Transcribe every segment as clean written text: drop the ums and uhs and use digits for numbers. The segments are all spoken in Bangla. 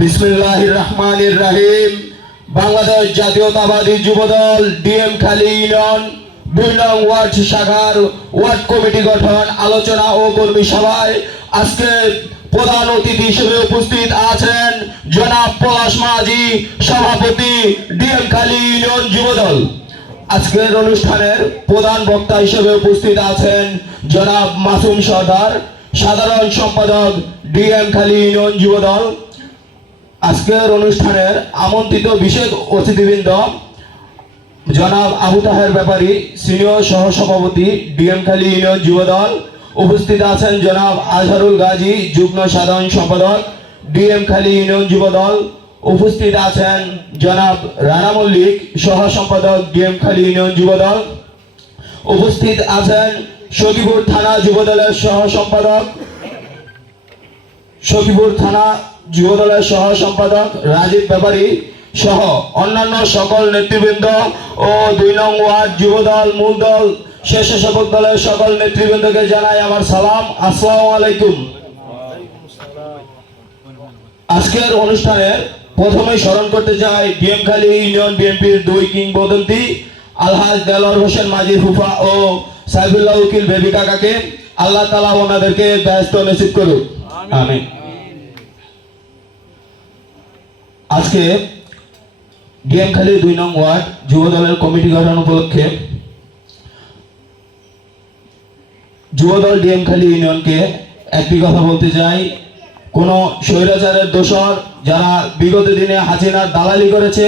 বিসমিল্লাহির রহমানির রহিম। বাংলাদেশ জাতীয়তাবাদী যুবদল ডিএমখালী ইউনিয়ন ২ নং ওয়ার্ড শাখার ওয়ার্ড কমিটি গঠন আলোচনা ও কর্মী সভায় আজকে প্রধান অতিথি হিসেবে উপস্থিত আছেন জনাব পলাশ মাঝি, সভাপতি ডিএমখালী ইউনিয়ন যুবদল। আজকের অনুষ্ঠানের প্রধান বক্তা হিসেবে উপস্থিত আছেন জনাব মাসুম সর্দার, সাধারণ সম্পাদক ডিএমখালী ইউনিয়ন যুবদল। আজকের অনুষ্ঠানের আমন্ত্রিত বিশেষ অতিথিবৃন্দ জনাব আবু তাহের ব্যাপারী, সিনিয়র সহসভাপতি ডিএমখালী ইউনিয়ন যুবদল। উপস্থিত আছেন জনাব আজহারুল গাজী, যুগ্ম সাধারণ সম্পাদক ডিএমখালী ইউনিয়ন যুবদল। উপস্থিত আছেন জনাব রানা মল্লিক, সহ সম্পাদক ডিএমখালী ইউনিয়ন যুবদল। উপস্থিত আছেন সখীপুর থানা যুবদলের সহ সম্পাদক রাজীব ব্যাপারী সহ অন্যান্য সকল নেতৃবৃন্দ ও ২ নং ওয়ার্ড যুবদল, মূল দল, স্বেচ্ছাসেবক দলের সকল নেতৃবৃন্দকে জানাই আমার সালাম, আসসালামু আলাইকুম। আজকের অনুষ্ঠানের প্রথমে স্মরণ করতে চাই ডিএমখালী ইউনিয়ন বিএনপির ২ কিংবদন্তি আলহাজ দেলোয়ার হোসেন মাঝি ফুফা ও সাইফুল্লাহ উকিল বেবি কাকাকে। আল্লাহ তাআলা ওনাদেরকে ব্যস্ত নসিব করুক, আমিন। আজকে ডিএমখালী ২ নং ওয়ার্ড যুবদলের কমিটি গঠন উপলক্ষে যুবদল ডিএমখালী ইউনিয়নকে একটি কথা বলতে চাই, কোন স্বৈরাচারের দোসর যারা বিগত দিনে হাসিনার দালালি করেছে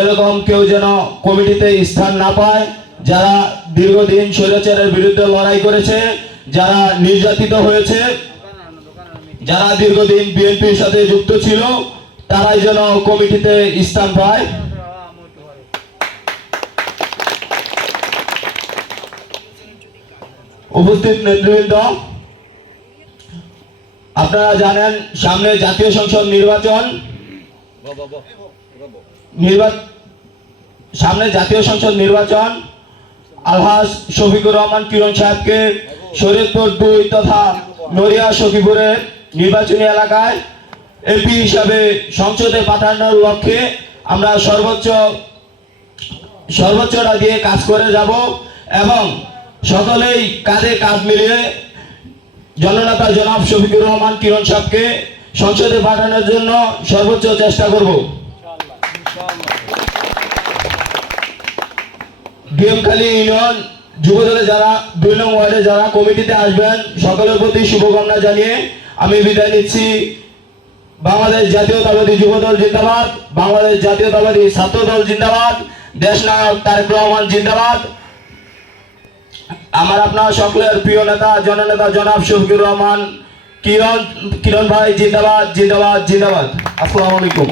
এরকম কেউ যেন কমিটিতে স্থান না পায়। যারা দীর্ঘদিন স্বৈরাচারের বিরুদ্ধে লড়াই করেছে, যারা নির্যাতিত হয়েছে, যারা দীর্ঘদিন বিএনপির সাথে যুক্ত ছিল, তারাই যেন কমিটিতে স্থান পায়। উপস্থিত নেতৃবৃন্দ, আপনারা জানেন সামনে জাতীয় সংসদ নির্বাচন, আলহাজ শফিকুর রহমান কিরণ সাহেবকে শরীয়তপুর ২ তথা নড়িয়া সখীপুরের নির্বাচনী এলাকায় এমপি হিসাবে সংসদে পাঠানোর লক্ষ্যে আমরা সর্বোচ্চটা দিয়ে কাজ করে যাব এবং সকলেই কাঁধে কাঁধ মিলিয়ে জননেতা জনাব শফিকুর রহমান কিরণ সাহেবকে সংসদে পাঠানোর জন্য সর্বোচ্চ চেষ্টা করব। ডিএমখালী ইউনিয়ন যুবদলে যারা ২ নং ওয়ার্ডে যারা কমিটিতে আসবেন সকলের প্রতি শুভকামনা জানিয়ে আমি বিদায় নিচ্ছি। বাংলাদেশ জাতীয়তাবাদী যুবদল জিন্দাবাদ, বাংলাদেশ জাতীয়তাবাদী ছাত্রদল জিন্দাবাদ, দেশনায়ক তারেক রহমান জিন্দাবাদ। আমার আপনার সকলের প্রিয় নেতা জননেতা জনাব শফিকুর রহমান কিরণ ভাই জিন্দাবাদ, জিন্দাবাদ, জিন্দাবাদ। আসসালামু আলাইকুম।